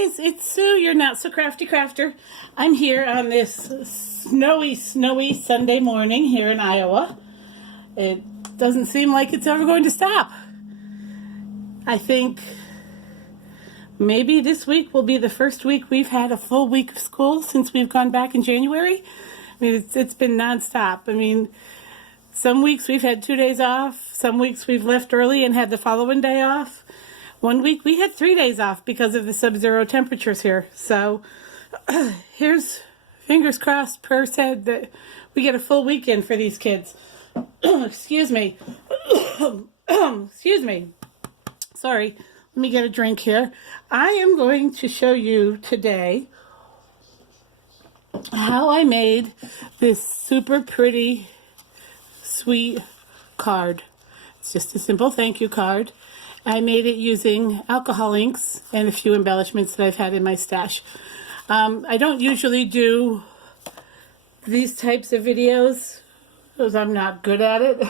guys, it's Sue, your Not So Crafty Crafter. I'm here on this snowy Sunday morning here in Iowa. It doesn't seem like it's ever going to stop. I think maybe this week will be the first week we've had a full week of school since we've gone back in January. I mean, it's been nonstop. I mean, some weeks we've had 2 days off. Some weeks we've left early and had the following day off. One week we had 3 days off because of the sub-zero temperatures here. So here's fingers crossed, prayers said that we get a full weekend for these kids. Excuse me. Excuse me. Sorry. Let me get a drink here. I am going to show you today how I made this super pretty, sweet card. It's just a simple thank you card. I made it using alcohol inks and a few embellishments that I've had in my stash. I don't usually do these types of videos because I'm not good at it.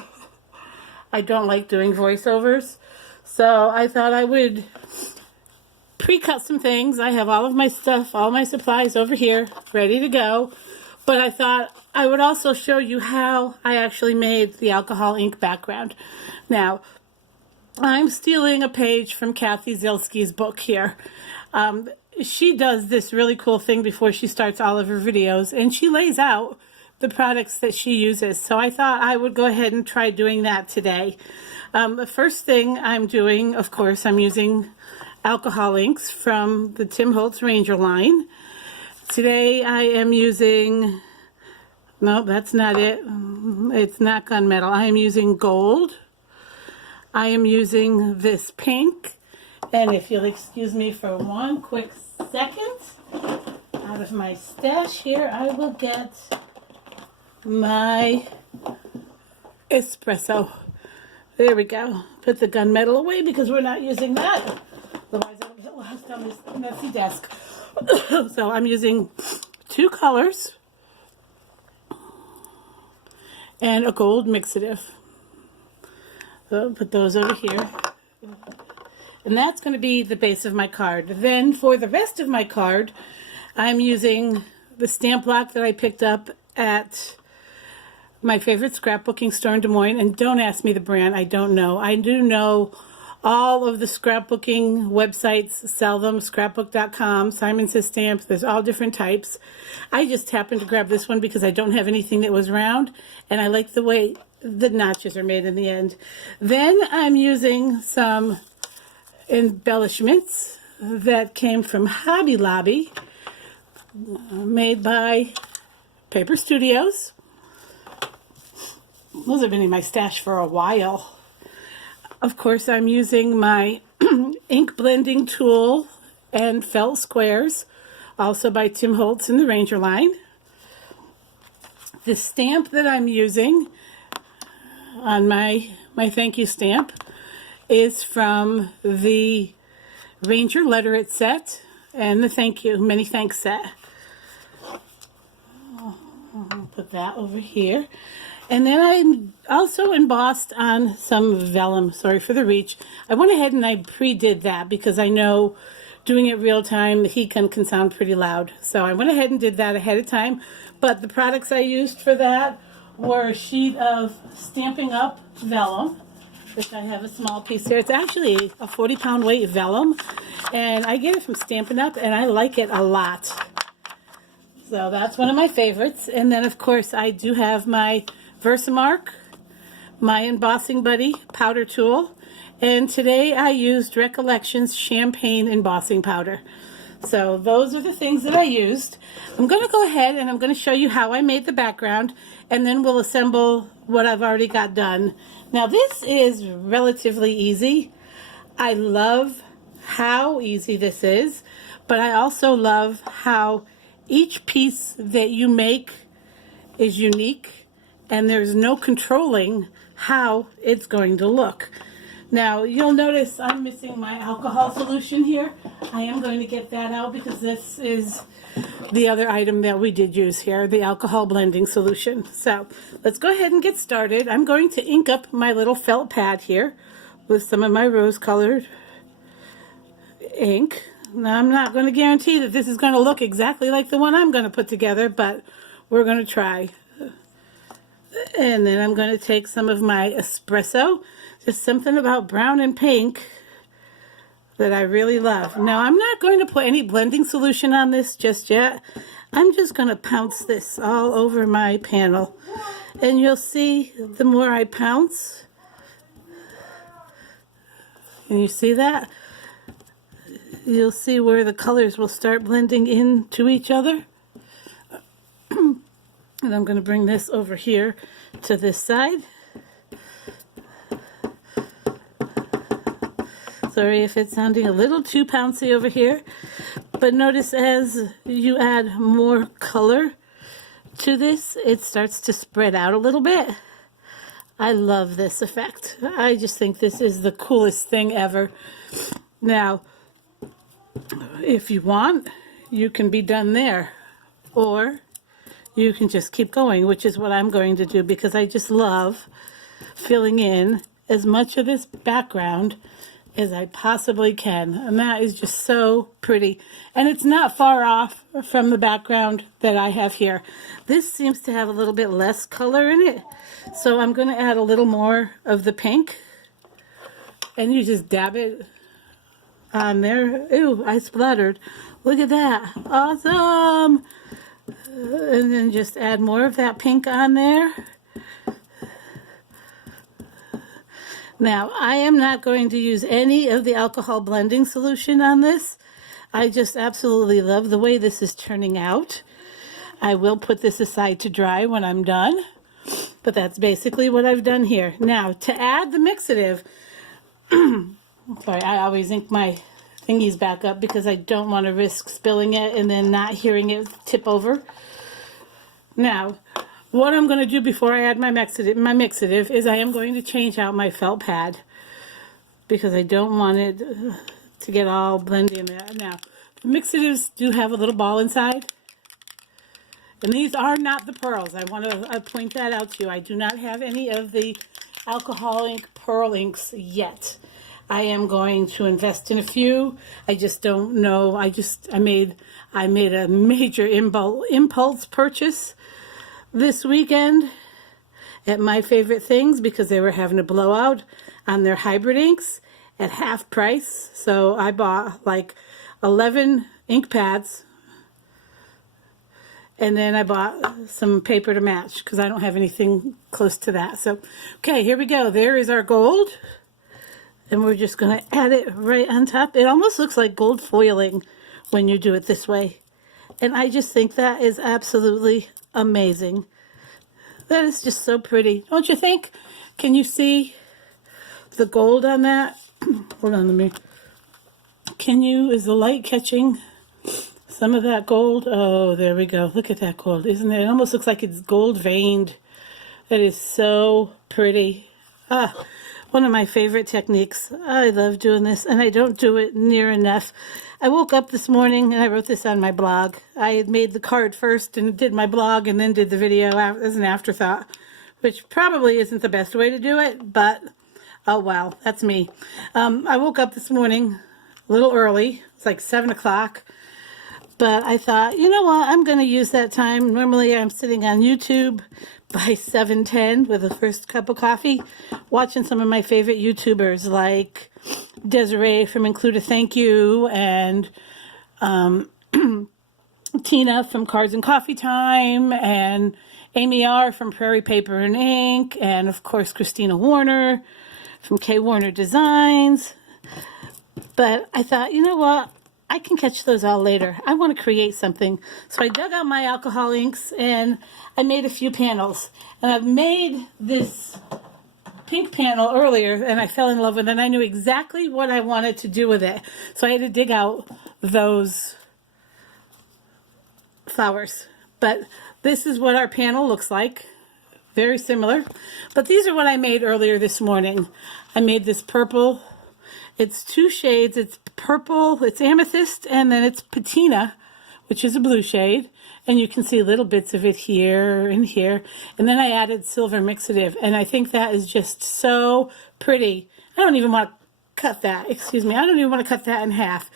I don't like doing voiceovers. So I thought I would pre-cut some things. I have all of my stuff, all my supplies over here, ready to go. But I thought I would also show you how I actually made the alcohol ink background. Now, I'm stealing a page from Kathy Zilski's book here. She does this really cool thing before she starts all of her videos, and she lays out the products that she uses. So I thought I would go ahead and try doing that today. The first thing I'm doing, of course, I'm using alcohol inks from the Tim Holtz Ranger line. Today I am using, no, that's not it. It's not gunmetal. I am using gold. I am using this pink, and if you'll excuse me for one quick second, out of my stash here, I will get my espresso. There we go. Put the gunmetal away because we're not using that. Otherwise I'll get lost on this messy desk. So I'm using 2 colors and a gold mixative. So put those over here. And that's going to be the base of my card. Then for the rest of my card, I'm using the stamp block that I picked up at my favorite scrapbooking store in Des Moines. And don't ask me the brand. I don't know. I do know all of the scrapbooking websites sell them. Scrapbook.com, Simon Says Stamps. There's all different types. I just happened to grab this one because I don't have anything that was round. And I like the way the notches are made in the end. Then I'm using some embellishments that came from Hobby Lobby, made by Paper Studios. Those have been in my stash for a while. Of course, I'm using my ink blending tool and felt squares, also by Tim Holtz in the Ranger line. The stamp that I'm using on my thank you stamp is from the Ranger Letter It set and the thank you, many thanks set. I'll put that over here. And then I also embossed on some vellum. Sorry for the reach. I went ahead and I pre-did that because I know doing it real time, the heat gun can sound pretty loud. So I went ahead and did that ahead of time. But the products I used for that were a sheet of Stampin' Up! Vellum, which I have a small piece here. It's actually a 40-pound weight vellum, and I get it from Stampin' Up! And I like it a lot. So that's one of my favorites. And then, of course, I do have my Versamark, my embossing buddy powder tool, and today I used Recollections champagne embossing powder. So those are the things that I used. I'm going to go ahead and I'm going to show you how I made the background, and then we'll assemble what I've already got done. Now this is relatively easy. I love how easy this is, but I also love how each piece that you make is unique, and there's no controlling how it's going to look. Now, you'll notice I'm missing my alcohol solution here. I am going to get that out because this is the other item that we did use here, the alcohol blending solution. So, let's go ahead and get started. I'm going to ink up my little felt pad here with some of my rose-colored ink. Now, I'm not going to guarantee that this is going to look exactly like the one I'm going to put together, but we're going to try. And then I'm going to take some of my espresso. There's something about brown and pink that I really love. Now, I'm not going to put any blending solution on this just yet. I'm just going to pounce this all over my panel. And you'll see the more I pounce, can you see that? You'll see where the colors will start blending into each other. And I'm going to bring this over here to this side. Sorry if it's sounding a little too pouncy over here, but notice as you add more color to this, it starts to spread out a little bit. I love this effect. I just think this is the coolest thing ever. Now, if you want, you can be done there, or you can just keep going, which is what I'm going to do, because I just love filling in as much of this background as I possibly can. And that is just so pretty. And it's not far off from the background that I have here. This seems to have a little bit less color in it. So I'm going to add a little more of the pink. And you just dab it on there. Ooh, I splattered. Look at that. Awesome. And then just add more of that pink on there. Now, I am not going to use any of the alcohol blending solution on this. I just absolutely love the way this is turning out. I will put this aside to dry when I'm done, but that's basically what I've done here. Now, to add the mixative, sorry, I always ink my thingies back up because I don't want to risk spilling it and then not hearing it tip over. Now, what I'm going to do before I add my mixative is I am going to change out my felt pad because I don't want it to get all blended in there. Now, the mixatives do have a little ball inside, and these are not the pearls. I want to point that out to you. I do not have any of the alcohol ink pearl inks yet. I am going to invest in a few. I just don't know. I made a major impulse purchase this weekend at My Favorite Things because they were having a blowout on their hybrid inks at half price. So I bought like 11 ink pads, and then I bought some paper to match because I don't have anything close to that. So, okay, here we go. There is our gold, and we're just going to add it right on top. It almost looks like gold foiling when you do it this way. And I just think that is absolutely amazing. That is just so pretty, don't you think? Can you see the gold on that? Hold on, is the light catching some of that gold? Oh, there we go. Look at that gold, isn't it? It almost looks like it's gold veined. That is so pretty. One of my favorite techniques. I love doing this, and I don't do it near enough. I woke up this morning, and I wrote this on my blog. I had made the card first and did my blog and then did the video as an afterthought, which probably isn't the best way to do it, but oh well, that's me. I woke up this morning a little early. It's like 7 o'clock. But I thought, you know what, I'm going to use that time. Normally I'm sitting on YouTube by 7:10 with the first cup of coffee, watching some of my favorite YouTubers like Desiree from Include a Thank You and Tina from Cards and Coffee Time and Amy R. from Prairie Paper and Ink, and of course Christina Warner from K. Warner Designs. But I thought, you know what? I can catch those all later. I want to create something. So I dug out my alcohol inks and I made a few panels. And I've made this pink panel earlier and I fell in love with it. And I knew exactly what I wanted to do with it. So I had to dig out those flowers. But this is what our panel looks like. Very similar. But these are what I made earlier this morning. I made this purple. It's two shades. It's purple, it's amethyst, and then it's patina, which is a blue shade. And you can see little bits of it here and here. And then I added silver mixative, and I think that is just so pretty. I don't even want to cut that. Excuse me. I don't even want to cut that in half.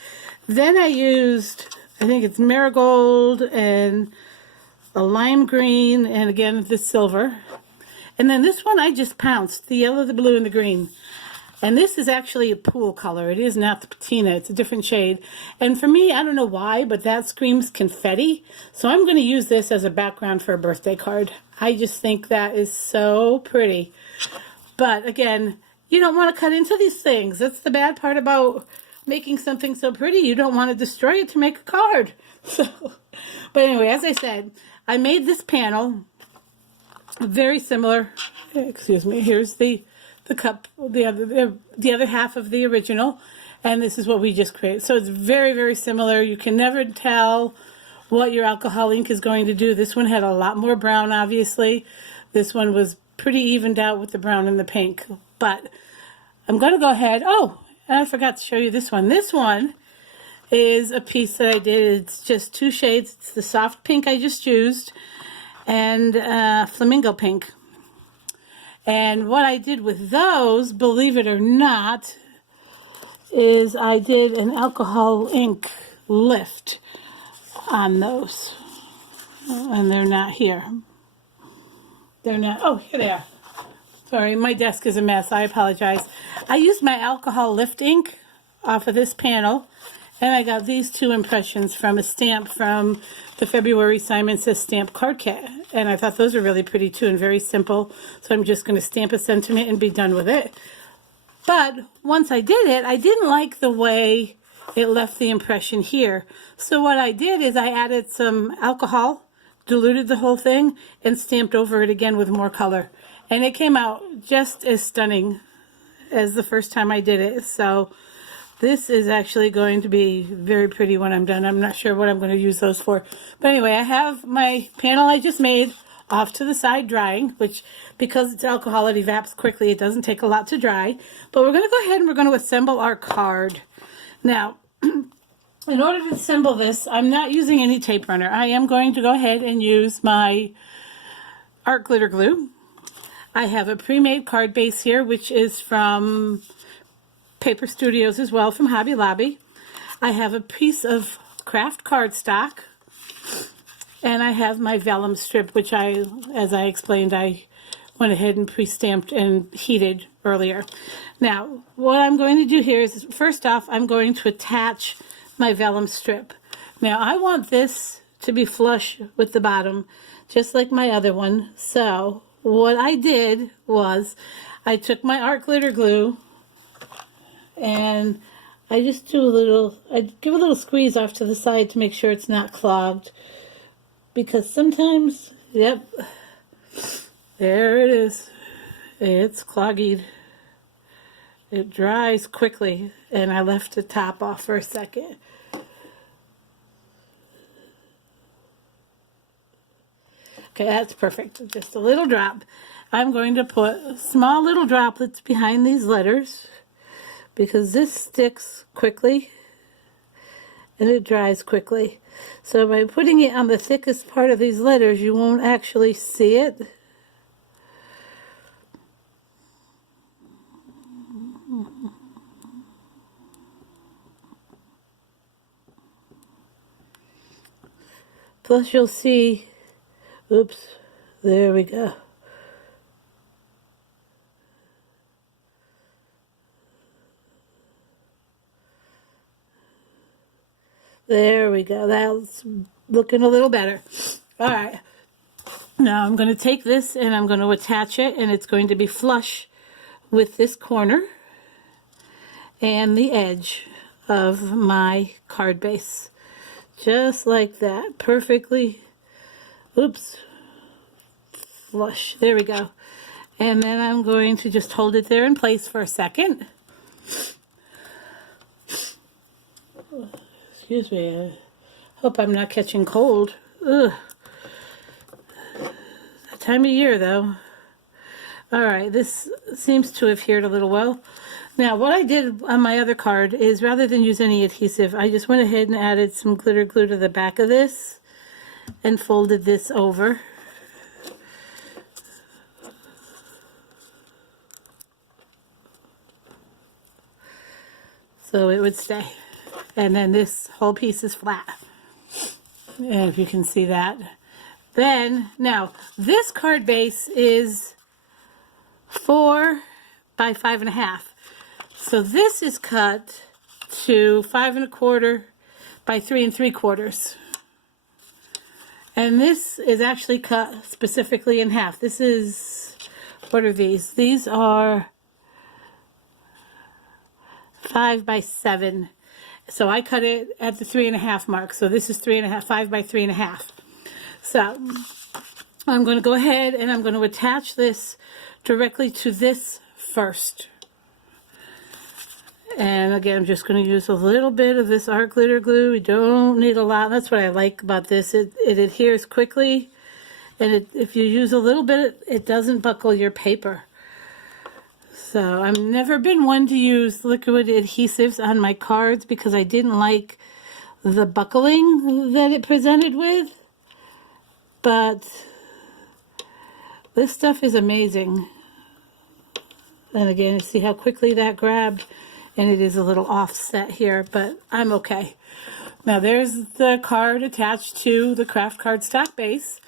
Then I used, I think it's marigold and a lime green, and again, this silver. And then this one I just pounced, the yellow, the blue, and the green. And this is actually a pool color. It is not the patina. It's a different shade. And for me, I don't know why, but that screams confetti. So I'm going to use this as a background for a birthday card. I just think that is so pretty. But again, you don't want to cut into these things. That's the bad part about making something so pretty. You don't want to destroy it to make a card. So, but anyway, as I said, I made this panel very similar. Excuse me. Here's the cup, the other half of the original, and this is what we just created. So it's very, very similar. You can never tell what your alcohol ink is going to do. This one had a lot more brown, obviously. This one was pretty evened out with the brown and the pink. But I'm going to go ahead. Oh, and I forgot to show you this one. This one is a piece that I did. It's just 2 shades. It's the soft pink I just used and flamingo pink. And what I did with those, believe it or not, is I did an alcohol ink lift on those. And they're not here. They're not, oh, here they are. Sorry, my desk is a mess. I apologize. I used my alcohol lift ink off of this panel, and I got these 2 impressions from a stamp from the February Simon Says Stamp card kit. And I thought those were really pretty too and very simple. So I'm just going to stamp a sentiment and be done with it. But once I did it, I didn't like the way it left the impression here. So what I did is I added some alcohol, diluted the whole thing, and stamped over it again with more color. And it came out just as stunning as the first time I did it. So this is actually going to be very pretty when I'm done. I'm not sure what I'm going to use those for. But anyway, I have my panel I just made off to the side drying, which because it's alcohol, it evaps quickly. It doesn't take a lot to dry. But we're going to go ahead and we're going to assemble our card. Now, in order to assemble this, I'm not using any tape runner. I am going to go ahead and use my art glitter glue. I have a pre-made card base here, which is from Paper Studios as well, from Hobby Lobby. I have a piece of craft cardstock, and I have my vellum strip, which as I explained, I went ahead and pre-stamped and heated earlier. Now, what I'm going to do here is, first off, I'm going to attach my vellum strip. Now, I want this to be flush with the bottom, just like my other one. So, what I did was, I took my art glitter glue, and I just do I give a little squeeze off to the side to make sure it's not clogged. Because sometimes, yep, there it is. It's cloggied. It dries quickly, and I left the top off for a second. Okay, that's perfect. Just a little drop. I'm going to put small little droplets behind these letters because this sticks quickly and it dries quickly. So by putting it on the thickest part of these letters, you won't actually see it. Plus you'll see, oops, there we go. There we go. That's looking a little better. All right. Now I'm going to take this and I'm going to attach it, and it's going to be flush with this corner and the edge of my card base. Just like that. Perfectly, oops, flush. There we go. And then I'm going to just hold it there in place for a second. Excuse me, I hope I'm not catching cold. Ugh. That time of year, though. Alright, this seems to have adhered a little well. Now, what I did on my other card is, rather than use any adhesive, I just went ahead and added some glitter glue to the back of this and folded this over. so it would stay. And then this whole piece is flat. And if you can see that. Then, now, this card base is 4 by 5.5. So this is cut to 5 1/4 by 3 3/4. And this is actually cut specifically in half. This is, what are these? These are 5 by 7. So I cut it at the 3.5 mark. So this is 3.5, 5 by 3.5. So I'm going to go ahead and I'm going to attach this directly to this first. And again, I'm just going to use a little bit of this art glitter glue. We don't need a lot. That's what I like about this. It adheres quickly. And if you use a little bit, it doesn't buckle your paper. So I've never been one to use liquid adhesives on my cards because I didn't like the buckling that it presented with. But this stuff is amazing. And again, you see how quickly that grabbed. And it is a little offset here, but I'm okay. Now there's the card attached to the craft cardstock base.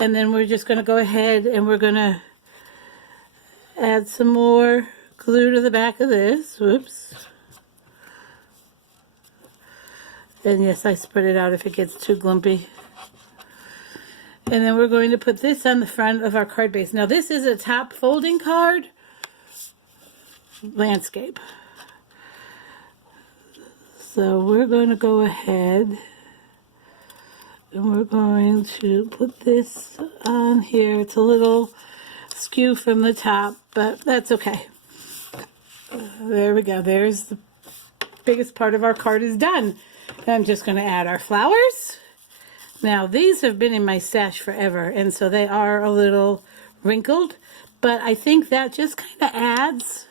And then we're just going to go ahead and we're going to add some more glue to the back of this. Whoops. And yes, I spread it out if it gets too glumpy. And then we're going to put this on the front of our card base. Now this is a top folding card. Landscape. So we're going to go ahead and we're going to put this on here. It's a little skew from the top, but that's okay. There we go. There's the biggest part of our card is done. And I'm just going to add our flowers. Now these have been in my stash forever, and so they are a little wrinkled, but I think that just kind of adds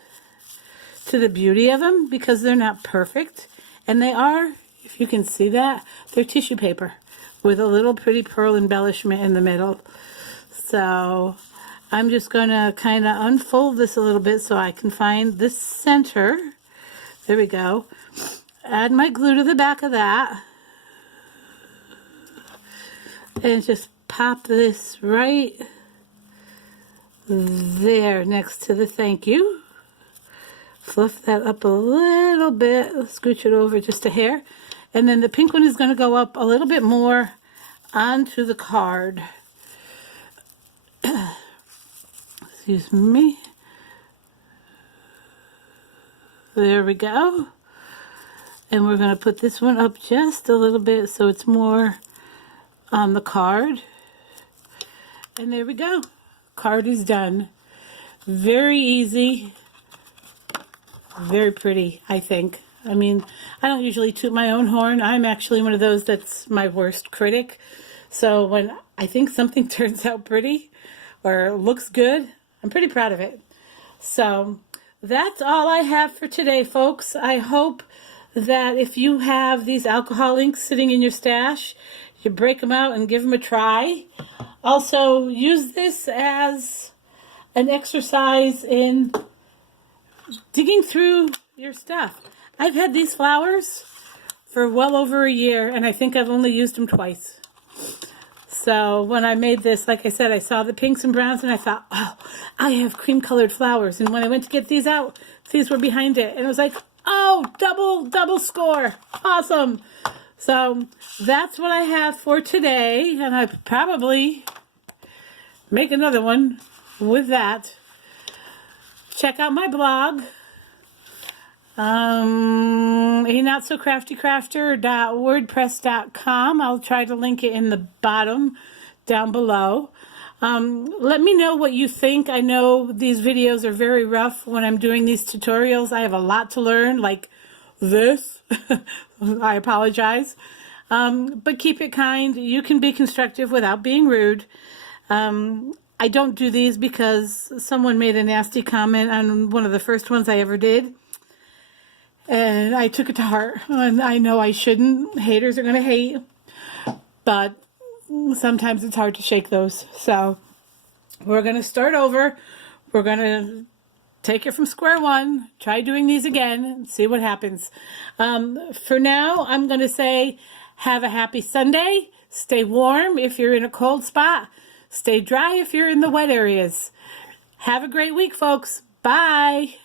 to the beauty of them because they're not perfect. And they are, if you can see that, they're tissue paper with a little pretty pearl embellishment in the middle. So I'm just going to kind of unfold this a little bit so I can find the center. There we go. Add my glue to the back of that. And just pop this right there next to the thank you. Fluff that up a little bit, scooch it over just a hair. And then the pink one is going to go up a little bit more onto the card. Excuse me. There we go. And we're going to put this one up just a little bit so it's more on the card. And there we go. Card is done. Very easy. Very pretty, I think. I mean, I don't usually toot my own horn. I'm actually one of those that's my worst critic. So when I think something turns out pretty or looks good, I'm pretty proud of it. So that's all I have for today, folks. I hope that if you have these alcohol inks sitting in your stash, you break them out and give them a try. Also, use this as an exercise in digging through your stuff. I've had these flowers for well over a year, and I think I've only used them twice. So when I made this, like I said, I saw the pinks and browns, and I thought, oh, I have cream-colored flowers. And when I went to get these out, these were behind it. And it was like, oh, double score. Awesome. So that's what I have for today, and I probably make another one with that. Check out my blog, anotsocraftycrafter.wordpress.com. I'll try to link it in the bottom down below. Let me know what you think. I know these videos are very rough when I'm doing these tutorials. I have a lot to learn, like this. I apologize. But keep it kind. You can be constructive without being rude. I don't do these because someone made a nasty comment on one of the first ones I ever did. And I took it to heart. And I know I shouldn't. Haters are going to hate. But sometimes it's hard to shake those. So we're going to start over. We're going to take it from square one. Try doing these again and see what happens. For now, I'm going to say have a happy Sunday. Stay warm if you're in a cold spot. Stay dry if you're in the wet areas. Have a great week, folks. Bye.